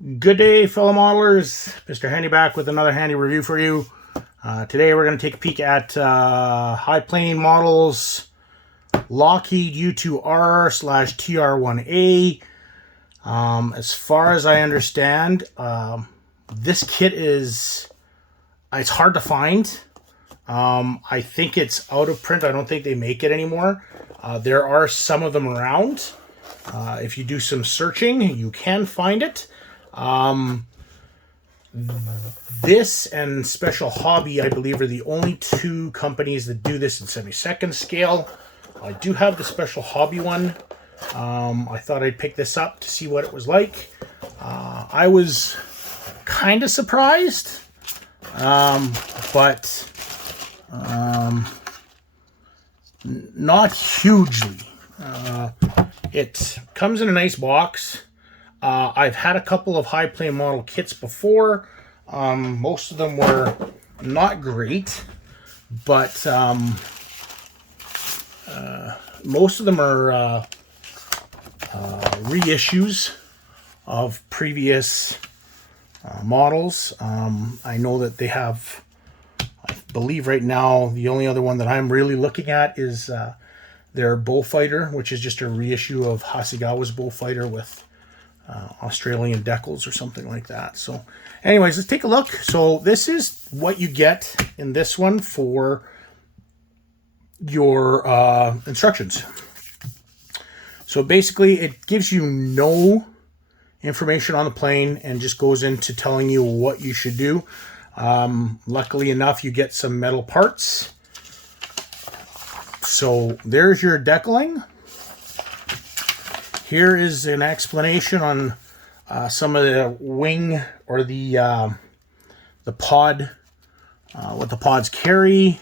Good day, fellow modelers. Mr. Handy back with another handy review for you. Today we're going to take a peek at high plane models Lockheed U-2R / TR-1A. As far as I understand, this kit it's hard to find. I think it's out of print. I don't think they make it anymore. There are some of them around. If you do some searching, you can find it. This and Special Hobby, I believe, are the only two companies that do this in 72nd scale. I do have the Special Hobby one. I thought I'd pick this up to see what it was like. I was kind of surprised, but not hugely. It comes in a nice box. I've had a couple of high plane model kits before. Most of them were not great, but most of them are reissues of previous models. I know that they have, I believe right now, the only other one that I'm really looking at is their Bullfighter, which is just a reissue of Hasegawa's Bullfighter with Australian decals or something like that. So anyways, let's take a look. So this is what you get in this one for your instructions. So basically it gives you no information on the plane and just goes into telling you what you should do. Luckily enough, you get some metal parts. So there's your decaling. Here is an explanation on some of the wing or the pod, what the pods carry.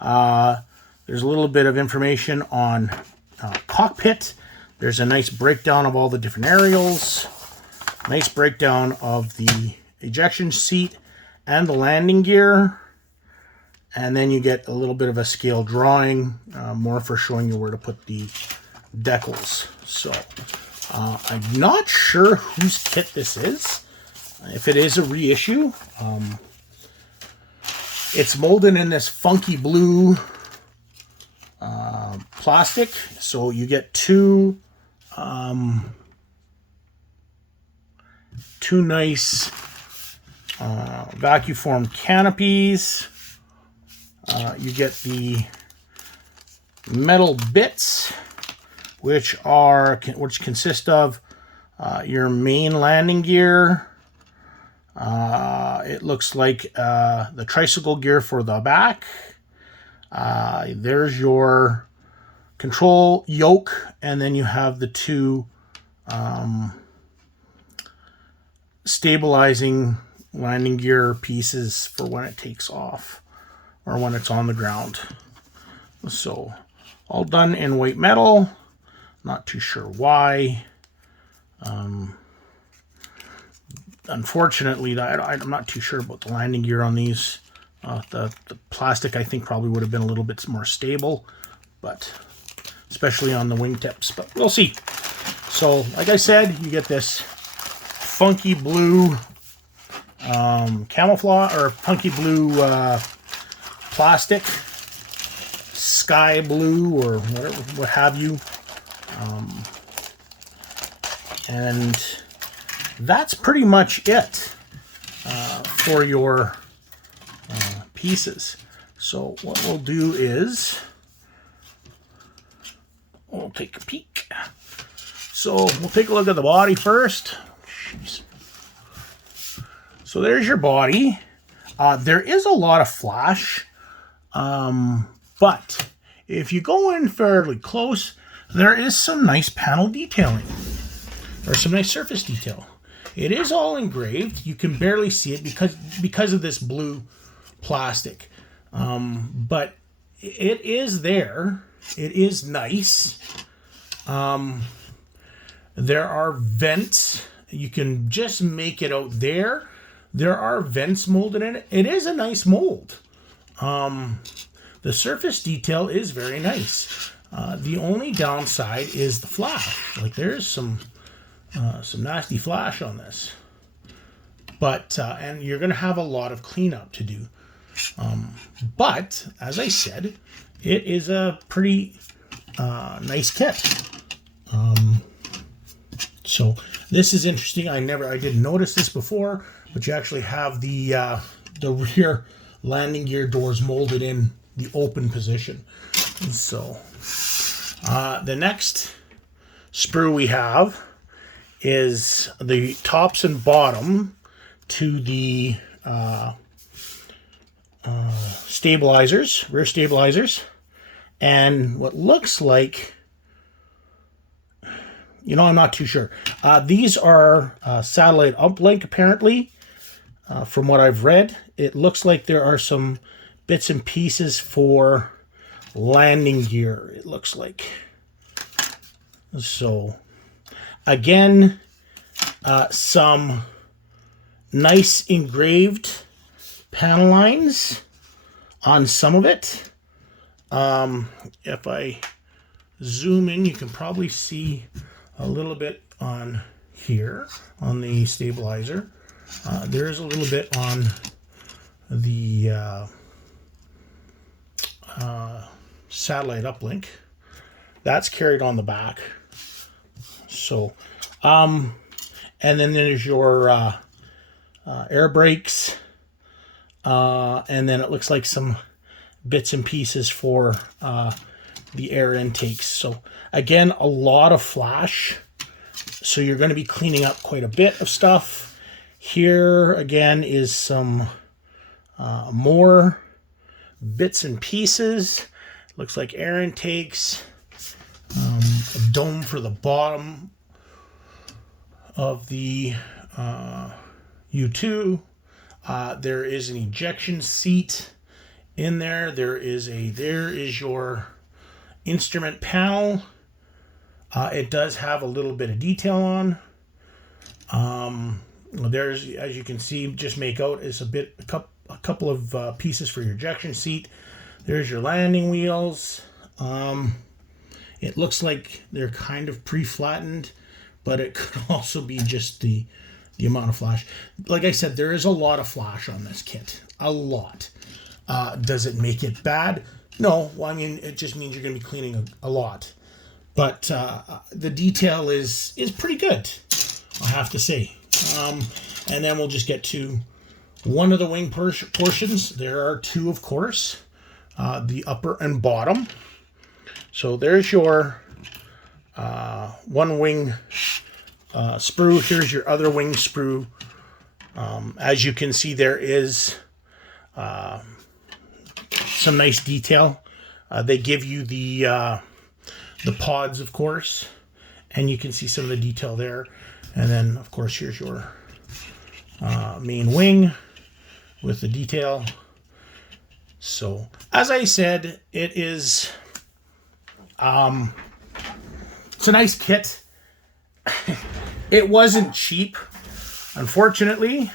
There's a little bit of information on cockpit. There's a nice breakdown of all the different aerials. Nice breakdown of the ejection seat and the landing gear. And then you get a little bit of a scale drawing, more for showing you where to put the decals. So I'm not sure whose kit this is. If it is a reissue, it's molded in this funky blue plastic. So you get two nice vacuum formed canopies. You get the metal bits, which consist of your main landing gear. It looks like the tricycle gear for the back. There's your control yoke, and then you have the two stabilizing landing gear pieces for when it takes off or when it's on the ground. So all done in white metal. Not too sure why. Unfortunately, I'm not too sure about the landing gear on these. The plastic, I think, probably would have been a little bit more stable, but especially on the wingtips. But we'll see. So, like I said, you get this funky blue camouflage or funky blue plastic, sky blue or whatever, what have you. And that's pretty much it for your pieces. So what we'll do is we'll take a peek. So we'll take a look at the body first. Jeez. So there's your body. There is a lot of flash, but if you go in fairly close, there is some nice panel detailing, or some nice surface detail. It is all engraved. You can barely see it because of this blue plastic, but it is there. It is nice. There are vents. You can just make it out there. There are vents molded in it. It is a nice mold. The surface detail is very nice. The only downside is the flash. Like, there's some nasty flash on this. But and you're going to have a lot of cleanup to do. But as I said, it is a pretty nice kit. So this is interesting. I didn't notice this before, but you actually have the rear landing gear doors molded in the open position. So the next sprue we have is the tops and bottom to the stabilizers, rear stabilizers, and what looks like, I'm not too sure. These are satellite uplink, apparently. From what I've read, it looks like there are some bits and pieces for landing gear, it looks like. So, again, some nice engraved panel lines on some of it. If I zoom in, you can probably see a little bit on here on the stabilizer. There's a little bit on the satellite uplink. That's carried on the back. So, and then there's your air brakes, and then it looks like some bits and pieces for the air intakes. So again, a lot of flash. So you're going to be cleaning up quite a bit of stuff. Here again is some more bits and pieces. Looks like air intakes, a dome for the bottom of the U-2. There is an ejection seat in there. There is your instrument panel. It does have a little bit of detail on. There's, as you can see, just make out is a couple of pieces for your ejection seat. There's your landing wheels. It looks like they're kind of pre-flattened, but it could also be just the amount of flash. Like I said, there is a lot of flash on this kit. A lot. Does it make it bad? No. Well, I mean, it just means you're going to be cleaning a lot. But the detail is pretty good, I'll have to say. And then we'll just get to one of the wing portions. There are two, of course, the upper and bottom. So there's your one wing sprue. Here's your other wing sprue. As you can see, there is some nice detail. They give you the pods, of course, and you can see some of the detail there. And then, of course, here's your main wing with the detail. So, as I said, it is it's a nice kit. It wasn't cheap, unfortunately.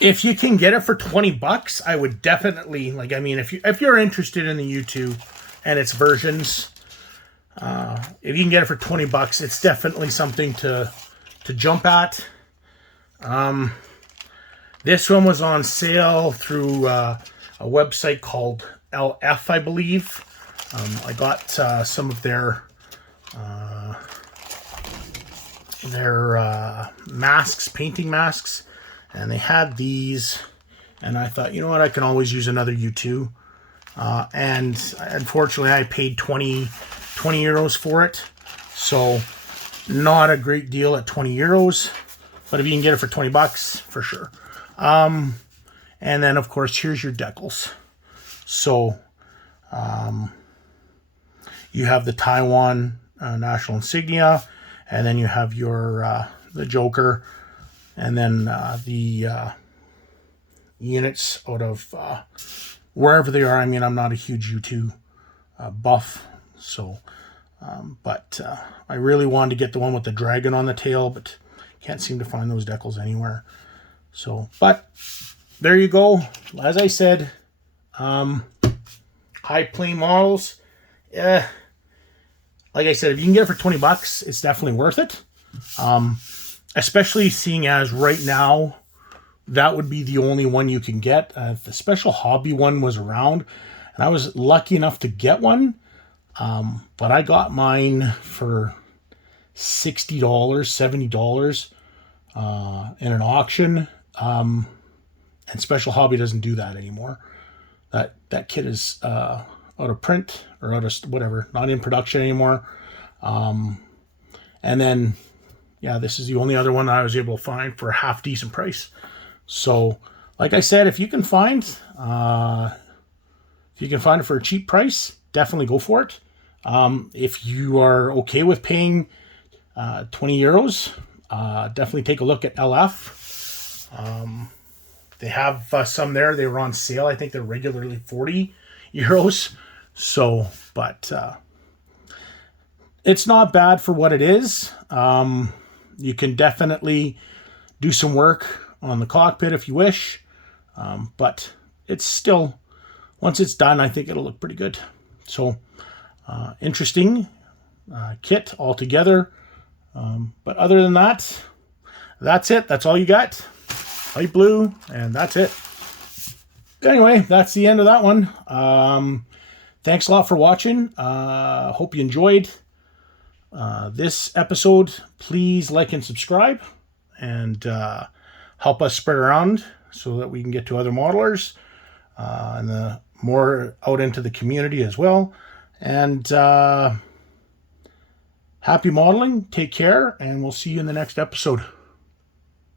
If you can get it for $20, I would definitely, if you're interested in the U-2 and its versions, if you can get it for $20, it's definitely something to jump at. This one was on sale through a website called LF, I believe. I got some of their masks, painting masks, and they had these, and I thought, you know what, I can always use another U-2. And unfortunately, I paid 20 euros for it, so not a great deal at 20 euros, but if you can get it for $20, for sure. And then, of course, here's your decals. So you have the Taiwan national insignia, and then you have your the Joker, and then the units out of wherever they are. I mean, I'm not a huge U-2 buff, so but I really wanted to get the one with the dragon on the tail, but can't seem to find those decals anywhere. So, but there you go. As I said, high plane models. Like I said, if you can get it for $20, it's definitely worth it. Especially seeing as right now, that would be the only one you can get. If the special hobby one was around, and I was lucky enough to get one, but I got mine for $60, $70 in an auction. And special hobby doesn't do that anymore. That kit is out of print or out of whatever, not in production anymore. And then, yeah, this is the only other one I was able to find for a half decent price. So, like I said, if you can find it for a cheap price, definitely go for it. If you are okay with paying 20 euros, definitely take a look at LF. They have some there. They were on sale. I think they're regularly 40 euros. So, but it's not bad for what it is. You can definitely do some work on the cockpit if you wish. But it's still, once it's done, I think it'll look pretty good. So, interesting kit altogether. But other than that, that's it. That's all you got. Light blue, and that's it. Anyway, that's the end of that one. Thanks a lot for watching. Hope you enjoyed this episode. Please like and subscribe, and help us spread around so that we can get to other modelers and the more out into the community as well. And happy modeling. Take care, and we'll see you in the next episode.